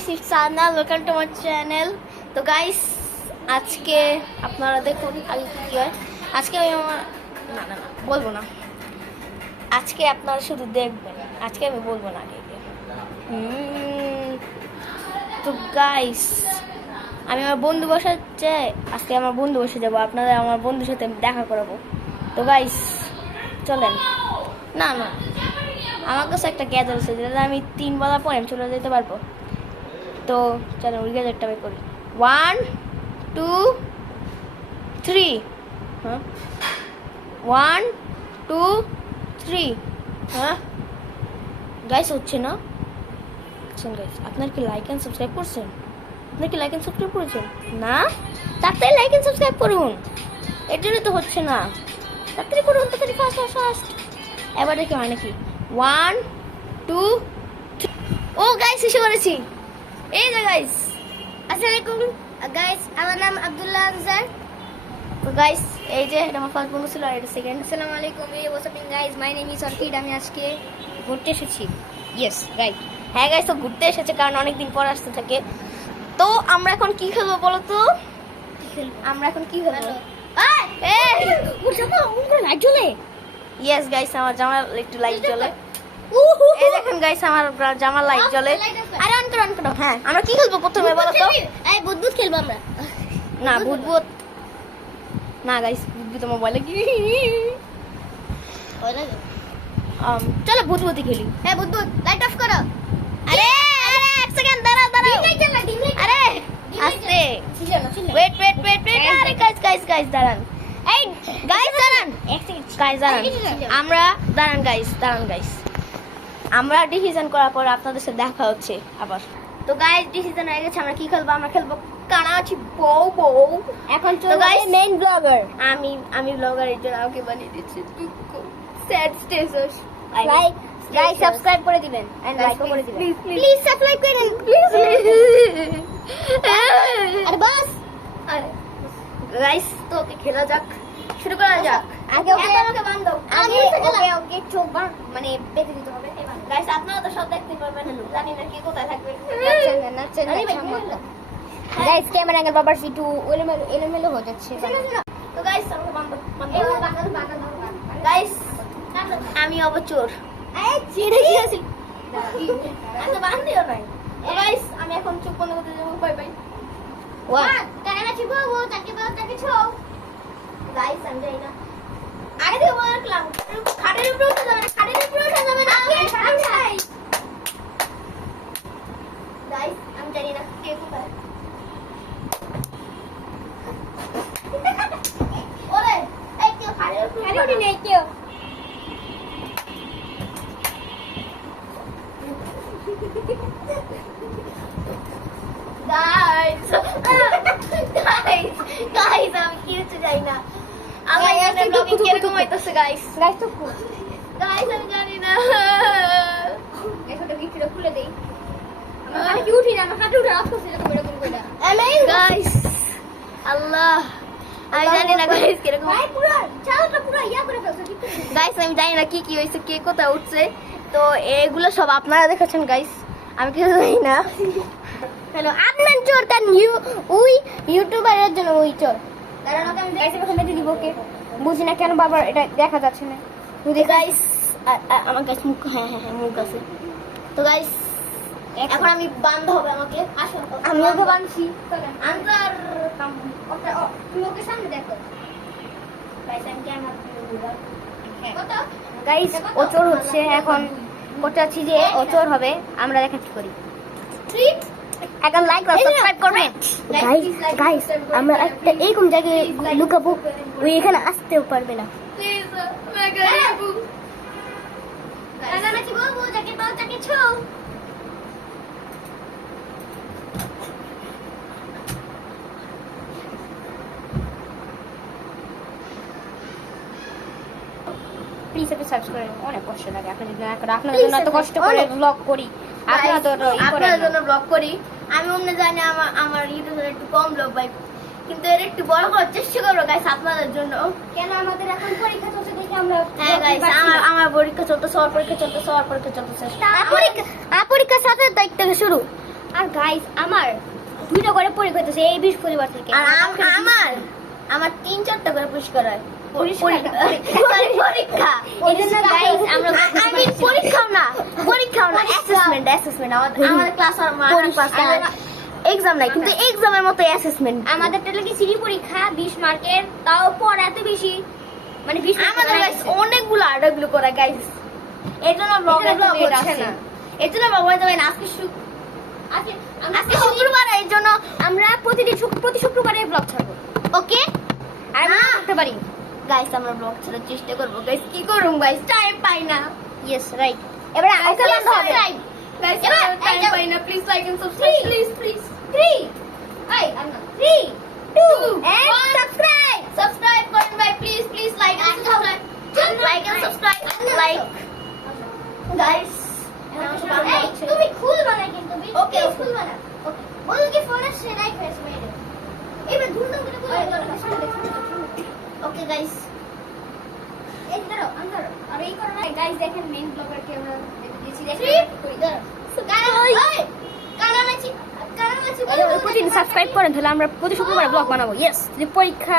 Guys, it's আনা, welcome to my channel. তো guys, আজকে আপনারা দেখুন আগে কি হয়। আজকে আমি আমার না না না বলবো না, আজকে আপনারা শুধু দেখবেন, আজকে আমি বলবো না আগে। তো গাইস, আমি আমার বন্ধু বসে চাই, আজকে আমার বন্ধু বসে যাবো, আপনাদের আমার বন্ধুর সাথে দেখা করাবো। তো গাইস চলেন। না না, আমার কাছে একটা গ্যাজেট আছে যেটা আমি 3 বলার পর আমি চলে যেতে পারবো। তো চলো ওই গ্যাজেটটা আমি করি। 1 2 3। হ্যাঁ 1 2 3। হ্যাঁ গাইস হচ্ছে না। গাইস আপনার কি লাইক এন্ড সাবস্ক্রাইব করছেন? আপনার কি লাইক এন্ড সাবস্ক্রাইব করেছেন? না, তাড়াতাড়ি লাইক এন্ড সাবস্ক্রাইব করুন, এর জন্য তো হচ্ছে না। তাড়াতাড়ি করুন, তাড়াতাড়ি ফাস্ট ফাস্ট ফাস্ট। এবার দেখি হয় নাকি। 1 2 3। ও গাইস এসে করেছি। এই যে গাইস, আসসালামু আলাইকুম গাইস, আমার নাম আব্দুল্লাহ আনসার। তো গাইস এই যে এটা আমার ফার্স্ট বন্ধু ছিল আর এটা সেকেন্ড। আসসালামু আলাইকুম what's up guys, my name is orchid. আমি আজকে ঘুরতে এসেছি। ইয়েস রাইট, হ্যাঁ গাইস তো ঘুরতে এসেছে কারণ অনেকদিন পর আসতে থাকে। তো আমরা এখন কি খেলবো বলো তো? আমরা এখন কি খেলবো? লাইট জ্বলে। ইয়েস গাইস, আমার জামার একটু লাইট জ্বলে। এই দেখেন গাইস, আমার জামার লাইট জ্বলে। আরে অন করো অন করো। হ্যাঁ আমরা কি খেলবো প্রথমে বলো তো? এই বুদবুদ খেলবো আমরা। না বুদবুদ না গাইস, বুদবুদ মোবাইলে কি চলো বুদবুদই খেলি। হ্যাঁ বুদবুদ লাইট অফ করো। আরে আরে এক সেকেন্ড দাঁড়াও দাঁড়াও। আরে আস্তে ওয়েট ওয়েট ওয়েট ওয়েট। আরে গাইস গাইস গাইস দাঁড়ান। এই গাইস দাঁড়ান এক সেকেন্ড। গাইস দাঁড়ান, আমরা দাঁড়ান গাইস, দাঁড়ান গাইস। আমরা ডিসিশন করার পর আপনাদের সাথে দেখা হচ্ছে আবার। তো গাইস ডিসিশন হয়ে গেছে, আমরা কি খেলবো? আমরা খেলবো কানাচি বউ বউ। এখন তো গাইস মেইন ব্লগার আমি ব্লগার, এর জন্য আমাকে বানিয়ে দিচ্ছে দুঃখ sad status. Like guys subscribe করে দিবেন এন্ড লাইক করে দিবেন প্লিজ সাবস্ক্রাইব করেন প্লিজ। আরে বাস, আরে গাইস তো ওকে খেলা যাক, শুরু করা যাক। আগে ওকে আমাকে বাঁধ দাও। ওকে ওকে চোখ বাঁধ মানে বেঁধে দিতে হবে। গাইস আপনারা তো সব দেখতে পারবেন, জানি না কে কোথায় থাকবে। নাচছেন গাইস, ক্যামেরা অ্যাঙ্গেল বাবার একটু এলোমেলো হয়ে যাচ্ছে। তো গাইস আমাকে বাঁধ গাইস, আমি অবচোর। এই ছেড়ে গিয়েছি আমি বাঁধ দিও নাই। তো গাইস আমি এখন চুপ বন্ধ করতে যাব। Bye bye. ওয়া কানা চিবো ও তাকে ছো। গাইস আমি যাই না, আগে থেকে বলে রাখলাম খাটের উপরে উঠে যাবে না, খাটের উপরে উঠে যাবে না। আমি যাই গাইস, আমি জানি না কে কোথায়। ওরে এই কেউ খাটের উপরে উঠে নেই কেউ। গাইস গাইস গাইস আমি কিছু জানি না। আমার এখানে ব্লগিং কিরকম হইতাছে গাইস? গাইস তো গাইস আমি জানি না। এখনটা ভিডিওটা খুলে দেই। আমার কি উঠি না, আমার হাতে উঠে রাখতে এরকম কইরা। গাইস আল্লাহ আমি জানি না গাইস কিরকম। ভাই পুরো চালটা পুরো ইয়া করে ফেলছে। গাইস আমি জানি না কি কি হইছে, কে কোথায় উঠছে। তো এগুলো সব আপনারা দেখেছেন গাইস, আমি কিছু জানি না। হ্যালো আপনার চোর তার ওই ইউটিউবারের জন্য ওই চোর। কারণ ওকে আমি গাইস এখানে দিয়ে দিব। ওকে বুঝি না কেন বাবা এটা দেখা যাচ্ছে না। বুঝি গাইস আমার কাছে মুখ, হ্যাঁ হ্যাঁ হ্যাঁ মুখ আছে। তো গাইস এখন আমি বাঁধ হবে আমাকে। আসুন আমি ওকে বাঁধছি। আনসার তুমি ওকে সামনে দেখো। গাইস আমি ক্যামেরা দিয়ে কত গাইস ও চোর হচ্ছে। এখন করতে আছি যে ও চোর হবে, আমরা দেখা কি করি। এখন লাইক আর সাবস্ক্রাইব করবেন গাইস। গাইস আমরা একটা এরকম জায়গায় লুকাবো, ওই এখানে আসতেও পারবে না। প্লিজ আমাকে হেল্প গাইস। আমি বলবো যাকে পাও তাকে ছো। প্লিজ একটু সাবস্ক্রাইব করেন, অনেক কষ্ট লাগে আপনাদের জন্য এত কষ্ট করে ব্লগ করি, আপনাদের জন্য ব্লগ করি। আমি অন্য জানি আমার ইউটিউবে একটু কম ব্লগ পাই, কিন্তু এর একটু বড় করার চেষ্টা করবো গাইস আপনাদের জন্য। কেন আমাদের এখন পরীক্ষা চলছে দেখে আমরা। হ্যাঁ গাইস আমার পরীক্ষা চলতেছে, পরীক্ষা চলতেছে। পরীক্ষার সাথে তারিখ থেকে শুরু। আর গাইস আমার দুইটা করে পরীক্ষা হইতেছে এই বৃহস্পতিবার থেকে। আর আমার 3-4টা করে পুরস্কার হয়। পরীক্ষা এইজন্য গাইস আমরা আমি পরীক্ষাও না অ্যাসেসমেন্ট আমাদের ক্লাস এক্সাম নাই, কিন্তু এক্সামের মতো অ্যাসেসমেন্ট। আমাদের টেলে সিডি পরীক্ষা 20 মার্কের, তাও পড়া এত বেশি, মানে 20 আমাদের গাইস অনেকগুলো আর্টগুলো করা গাইস। এর জন্য ব্লগ হচ্ছে না, এর জন্য ব্লগ হয়ে যাবে না। আজকে শুক্রবার, এর জন্য আমরা প্রতি শুক্রবারে ব্লগ ছাড়বো। ওকে। আর আমরা করতে পারি গাইস আমরা ব্লগ ছাড়ার চেষ্টা করব গাইস। কি করুম গাইস, টাইম পাই না। Yes right. এবারে আইসা বান্ধ হবে গাইস, এবার টাইম পাই না। Please like and subscribe, please 3 এই আমরা 3 2 and সাবস্ক্রাইব করেন ভাই, please like and subscribe, like and subscribe, like guys. তুমি খুলবা না কিন্তু ওকে খুলবা না। ওকে বলো কি ফোন আসছে নাই ফ্রেশ মেরে এবার ধুমধাম করে বলো। ওকে গাইস, এই ধরো আন্দার আর এই করো না গাইস। দেখেন মেইন ব্লগার কে আমরা দিয়েছি, দেখেন করি ধরো প্রতিদিন সাবস্ক্রাইব করেন, তাহলে আমরা প্রতি শুক্রবার ব্লগ বানাবো। ইয়েস, যে পরীক্ষা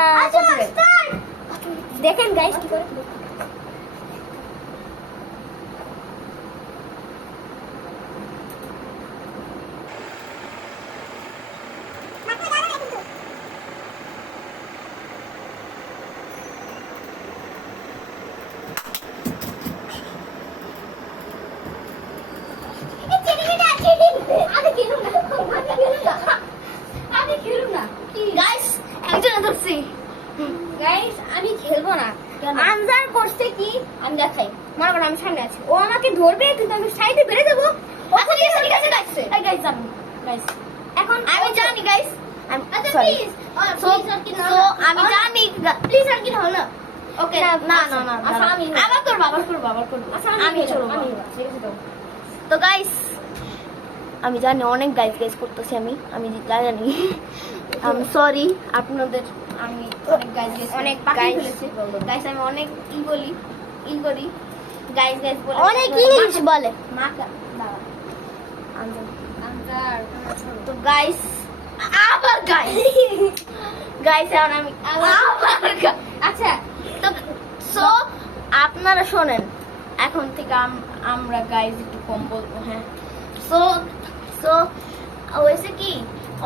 দেখেন গাইস কি করে। গাইস একজন ধরছি। গাইস আমি খেলবো না। কেন? আনজার করছে কি আমি দেখাই। মনে করো আমি সামনে আছি, ও আমাকে ধরবে কিন্তু আমি সাইডে বেরিয়ে দেবো। আচ্ছা ঠিক আছে গাইস। এই গাইস জানো গাইস, এখন আমি জানি গাইস। আচ্ছা sorry. প্লিজ So আমি জানি প্লিজ আর কি হলো না। ওকে। না, না আচ্ছা, না না আচ্ছা, আমি আবার করব। আচ্ছা আমি চলবো। ঠিক আছে তো গাইস আমি জানি অনেক গাইস করতেছি আমি জানি। আমি সরি আপনাদের, আমি অনেক গাইস অনেক গাইস guys গাইস আমি অনেক ই করি গাইস বলে অনেক ইংলিশ বলে। মাকা বাবা আনজার। আনজার তো গাইস আবার গাইস এখন আমি আবার আচ্ছা তো সো আপনারা শোনেন, এখন থেকে আমরা গাইস একটু কম বলবো। হ্যাঁ, সো হয়েছে কি,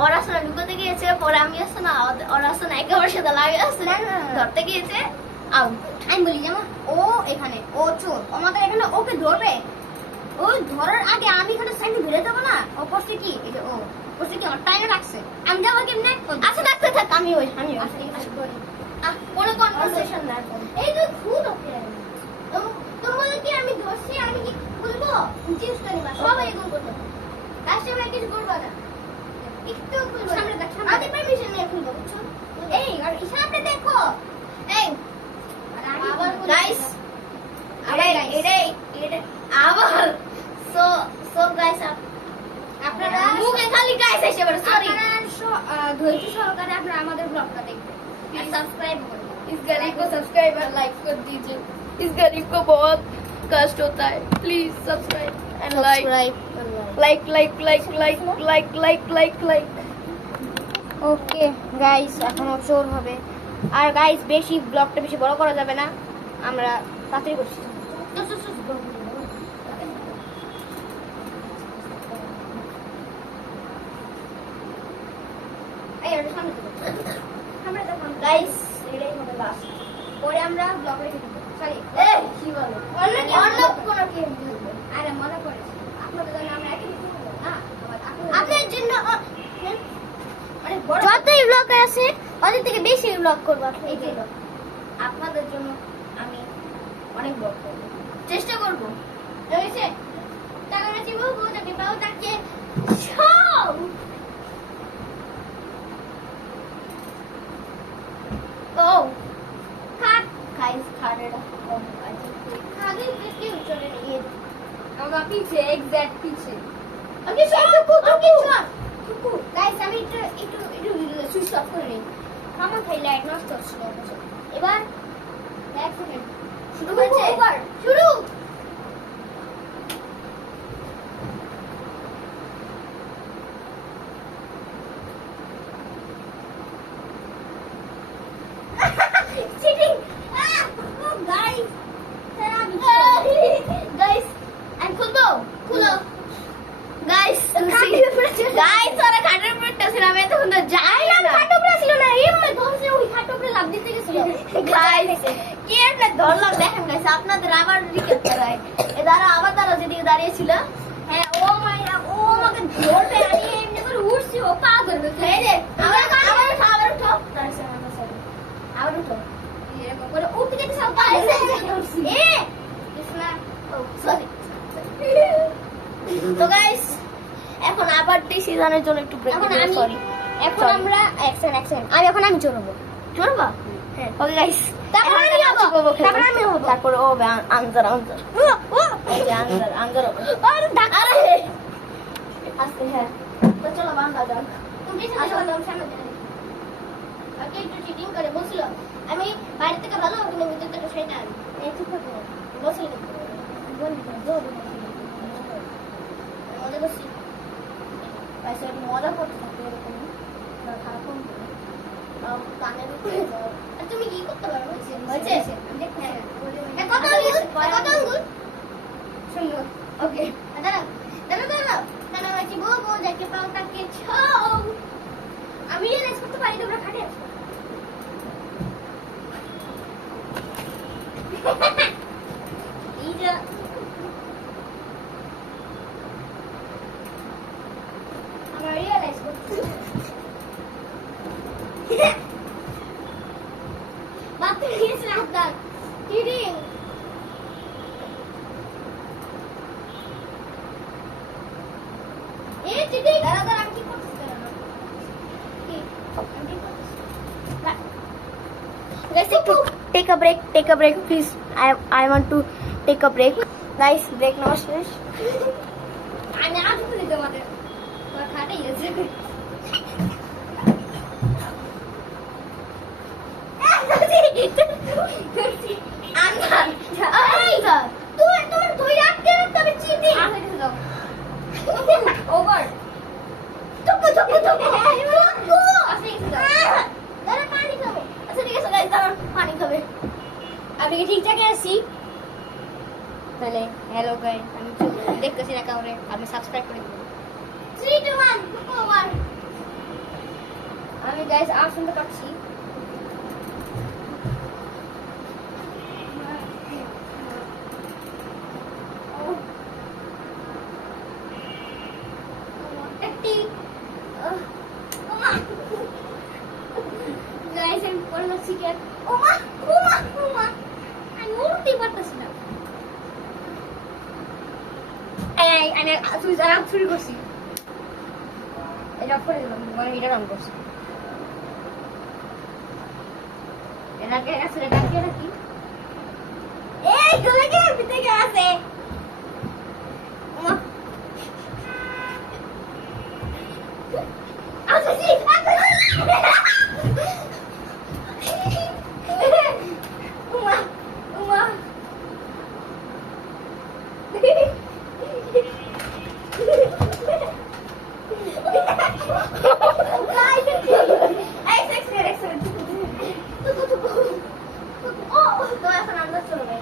ওরা আসলে লুকাতে গিয়েছে, পরে আমি আসছে না, ওরা আসছে না, একেবারে সাথে লাগে আসছে না, ধরতে গিয়েছে আউট। আমি বলি যেমন ও এখানে, ও চোর, আমাদের এখানে ওকে ধরবে, ও ধরার আগে আমি এখানে সাইডে ঘুরে যাবো না। ও করছে কি, এই যে ও করছে কি আমার টাইমে রাখছে, আমি যাবো কেমনে? আচ্ছা ডাকতে থাক, আমি আচ্ছা ঠিক আছে করি। কোনো কনভারসেশন না। এই তো খুব ওকে তো বলে কি আমি ধরছি, আমি কি বলবো জিজ্ঞেস করি না, সবাই এগুলো করতে লাস্টে আমি কিছু করবো না, একটু খুলবো সামনে দেখ, আমি পারমিশন নিয়ে খুলবো, বুঝছো? এই আর সামনে দেখো, এই আবার গাইস আবার এটা আবার সো গাইস আপনারা মুখে খালি গাইস এসে বলে সরি। ধৈর্য সহকারে আপনারা আমাদের ব্লগটা দেখবেন, सब्सक्राइब कर दो। इस गरीब को सब्सक्राइब और लाइक कर दीजिए, इस गरीब को बहुत कष्ट होता है, please subscribe and like. Okay guys, এখনো চোর হবে। আর গাইস বেশি ব্লগটা বেশি বড় করা যাবে না, আমরা তাড়াতাড়ি করছি। এই এটা সামনে দেখো, সামনে দেখো गाइस এটাই হবে লাস্ট। পরে আমরা ব্লগ রেখে দেব। সরি এই কি বলো, অন্য কোন গেম খেলবো? আরে মনে পড়েছে আপনাদের জন্য আমরা একই কিছু করব না, আপনার জন্য অনেক বড় যতই ব্লগার আছে ওদের থেকে বেশি ব্লগ করব। এই যে আপনাদের জন্য আমি অনেক ব্লগ করব, চেষ্টা করব। রয়েছে টাকা না চিবো যাকে পাও তাকে সব ও কাট গাইস খাড়েটা কম আছে, आगे किसके चले ये আমরা পিছে এক্স্যাক্ট পিছে ওকে টুকু গাইস আমি একটু সুইচ অফ করে নেই। আমার খাই লাইট নষ্ট হচ্ছিল। এবার এক সেকেন্ড শুরু হয়েছে, শুরু। বলছিলাম এতক্ষণ তো যাই না খাটুপরা ছিল না এমনি ধরছে ওই খাটুপরে লাভ দিতে গেছিল গাইস কি একটা ধরলাম দেখেন গাইস আপনাদের আবার রিকেট করায় এ দ্বারা আবার দ্বারা যেদিকে দাঁড়িয়েছিল হ্যাঁ ও মাইরা ও আমাকে ধরবে আমি এমনি করে উঠছি ও পা ধরবে এই যে আবার আবার উঠো আবার উঠো এরকম করে উঠতে যেতে সব পা উঠছি কৃষ্ণা সরি তো গাইস এখন আবার ডিসিশনের জন্য একটু ব্রেক এখন দিতে আমি সরি এখন আমরা অ্যাকশন আমি চলবো চলবা হ্যাঁ। ওকে গাইস তারপর আমি হবো, তারপর আমি হবো। তারপর ও আনজার এই যে আনজার আরে ধাক্কা আস্তে হ্যাঁ তো চলো বান্দা যাও তুমি সাথে চলো সামনে যাও আগে একটু চিটিং করে বসলো আমি বাইরে থেকে ভালো কিন্তু ভিতর থেকে শয়তান এই চুপ থাকো বসলি বলি জোর মজা করছি গাইস আমি মজা করতে থাকি এরকম না খারাপ কোন কানে ঢুকে যাও আর তুমি কি করতে পারো হয়েছে? আমি দেখতে কত আঙ্গুল কত আঙ্গুল শুনো ওকে দাঁড়া দাঁড়া আমি বলবো যাকে পাও তাকে ছাও আমি রিয়েলাইজ করতে পারি তোমরা খাটে আছো এই যে আমার রিয়েলাইজ করতে বাপ গিয়েছে আপনার কিডিং এই চিটিং দাদা আমি কি করতেছি দাদা কি আমি কি করতেছি Guys, take a break, please. I want to take a break. Guys, break now, শেষ। আমি আজ তো দিতে আমাদের তোরা খাটে গেছে ওভার টুকু টুকু টুকু দাঁড়া পানি খাবো আচ্ছা ঠিক আছে guys, দাঁড়ান, পানি খাবে। আপনি কি ঠিকঠাক আছি তাহলে হ্যালো গাইস আমি দেখতেছি না কাউরে আপনি সাবস্ক্রাইব করে দিন 3 2 1 টুকু ওভার আমি গাইস আর শুনতে পাচ্ছি গাইস আমি পড়ে যাচ্ছি কি ওমা ওমা ওমা আমি উঠতেই পারতেছি না এই আমি তুই যারা শুরু করছি এটা করে দিলাম মানে এটা রান করছি এটাকে আসলে ডাকিয়ে রাখি এই গলাকে ভিতরে কে আছে ওমা আসছি উমা উমা তো এখন আন্দাজ চলবে।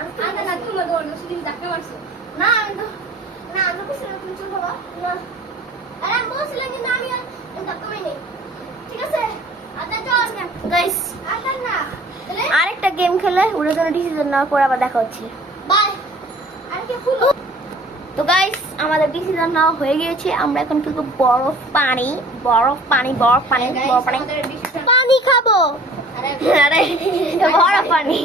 আন্দা না তোমার দৌড় না শুধু ধাক্কা মারছো না, আমি তো না, আমি তো কিছু না, তুমি চল বাবা। না, আরে আমি বলছিলাম কিন্তু আমি ধাক্কা মারি নাই ঠিক আছে। আচ্ছা চল গাইস, আচ্ছা না তাহলে আরেকটা গেম খেলে ওটার জন্য ডিসিশন নেওয়ার পর আবার দেখা হচ্ছে। বাই আর কি খুলো তো গাইস, আমাদের ডিসিশন নেওয়া হয়ে গিয়েছে। আমরা এখন খেলবো বরফ পানি, বরফ পানি, বরফ পানি, বরফ পানি, পানি খাবো। আরে আরে বরফ পানি,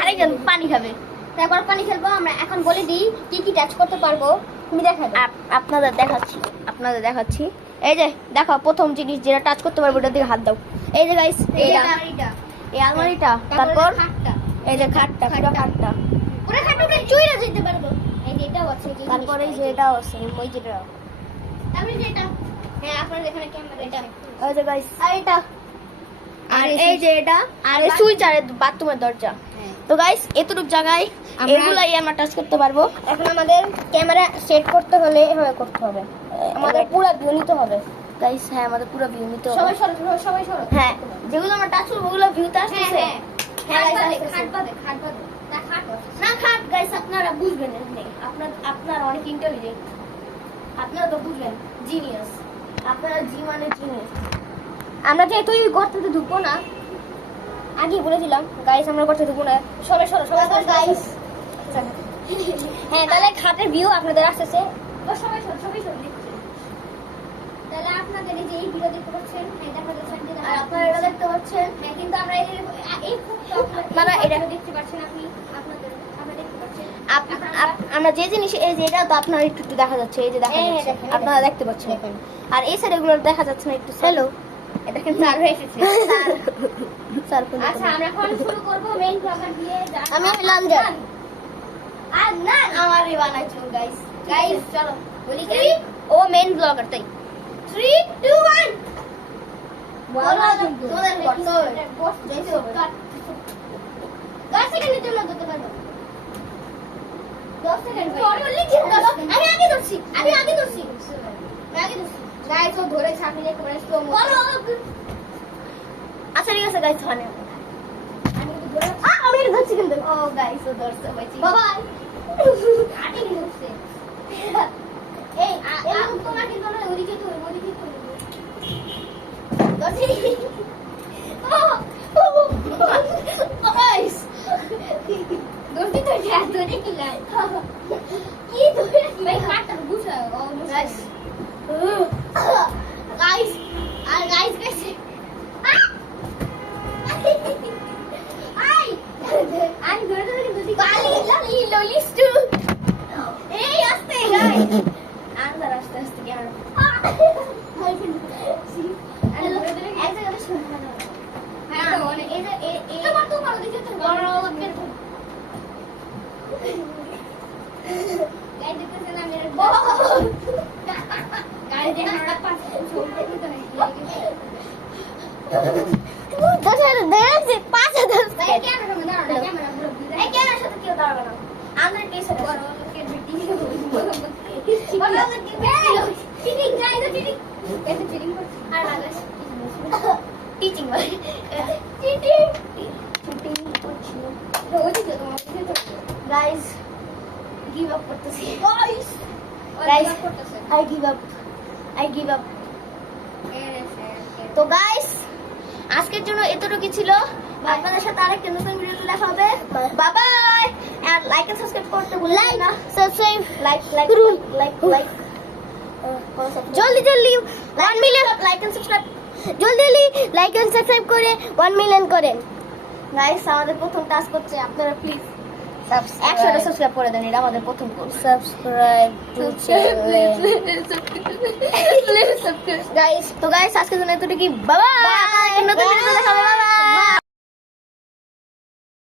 আরেকজন পানি খাবে। তারপর পানি খেলবো আমরা এখন বলে দিই কি কি টাচ করতে পারবো তুমি দেখাবে আপনাদের দেখাচ্ছি। এই যে দেখো, প্রথম জিনিস যেটা টাচ করতে পারবো ওটার দিকে হাত দাও। এই যে গাইস, এইটা এই আলমারিটা, তারপর খাটটা এই যে খাটটা, পুরো খাটটা, পুরো খাটটা চুইরা যেতে পারবো এই যে এটাও আছে যে তারপরে এই যে এটাও আছে, ওই যেটা, তারপরে যেটা হ্যাঁ আপনার এখানে ক্যামেরা এটা ওই যে গাইস, আর এটা আর এই যে এটা, আর এই সুইচ, আর বাথরুমের দরজা। তো গাইস, এতটুক জায়গায় এগুলাই আমরা টাচ করতে পারবো। এখন আমাদের ক্যামেরা সেট করতে হলে এভাবে করতে হবে আমাদের পুরো ভিউ নিতে হবে গাইস, হ্যাঁ, আমাদের পুরো ভিউ নিতে হবে। সবাই সরো হ্যাঁ, যেগুলো আমরা টাচ করবো ওগুলো ভিউতে আসতেছে। হ্যাঁ guys, খাট আসতেছে। বাদে না খাট না খাট গাইস, আপনারা বুঝবেন না। আপনারা অনেক ইন্টেলিজেন্ট, আপনারা তো বুঝবেন, জিনিয়াস। আপনারা জি মানে জিনিস। আমরা যেহেতু ওই গর্ততে ঢুকবো না, আগে বলেছিলাম গাইস আমরা গর্তে ঢুকবো না। সবাই সরো সবাই গাইস। হ্যাঁ তাহলে ঘাটের ভিউ আপনাদের আসতেছে। সবাই সরো দেখছেন। তাহলে আপনাদের এই যে এই ভিডিও দেখতে পাচ্ছেন, এটা আপনাদের সামনে আর আপনারা এটা দেখতে পাচ্ছেন। হ্যাঁ কিন্তু আমরা এই মানে এটা দেখতে পাচ্ছেন আপনি আপনাদের আমরা দেখতে পাচ্ছেন। আমরা যে জিনিস এই যে এটা তো আপনারা একটু দেখা যাচ্ছে, এই যে দেখা যাচ্ছে আপনারা দেখতে পাচ্ছেন এখানে। আর এই সাইড এগুলো দেখা যাচ্ছে না একটু। হ্যালো এটা কিন্তু স্যার হয়ে এসেছে স্যার। আচ্ছা আমরা এখন শুরু করব মেইন ব্লগার দিয়ে। আমি হলাম জান আর না আমারই বানাইছো গাইস। চলো বলি কি ও মেইন ব্লগার তাই 3 2 1 বলো তোদের বস যাইছো 10 সেকেন্ডের জন্য দিতে পারবো। 10 সেকেন্ড আমি আগে ধরছি গাইস ও ধরে ছাপিলে করে স্লো মোশন। আচ্ছা ঠিক আছে গাইস মানে আমি তো ধরে আমি এটা ধরছি কিন্তু ও গাইস ও ধরছে ভাই বাবা আটি কি ধরছে এই এরকম তোমার কিন্তু না ওদিকে তো ধরছি ও গাইস ধরছি তো যা ধরে কি লাই কি ধরে ভাই কাটটা বুঝা ও guys guys I'm going to do the Bali lolis too. Hey, aste guys. Andar aste gyan. See. And ऐसे करके सुनना. हाँ. ये तो मारो देखो तो. मारो फिर. गाइस देखो चला मेरे. गाइस देखो हमारे पास छोटे भी तो नहीं. 10 मिनट से 5 10 क्या ना समझ आ रहा है क्या ना शत क्यों दाड़ा ना आंध्र के से और के बिटी और चीटिंग गाइस चीटिंग कैसे चीटिंग कर आ रहा है टीचिंग भाई चीटिंग कुछ रोज ही तो गाइस गिव अप करते से गाइस आई गिव अप তো গাইস আজকের জন্য এতটুকুই ছিল। আপনাদের সাথে আরেকটা নতুন ভিডিওতে দেখা হবে। বাই বাই আর লাইক এন্ড সাবস্ক্রাইব করতে ভুলবেন না। সাবস্ক্রাইব লাইক জলদি 1 মিলিয়ন লাইক এন্ড সাবস্ক্রাইব জলদি লাইক এন্ড সাবস্ক্রাইব করে 1 মিলিয়ন করেন গাইস। আমাদের প্রথম টাস্ক হচ্ছে আপনারা প্লিজ 100টা সাবস্ক্রাইব করে দেন। এটা আমাদের প্রথম গোল। Subscribe to channel guys. তো গাইস আজকের জন্য এতটুকুই। Bye bye. নতুন ভিডিওতে দেখা হবে।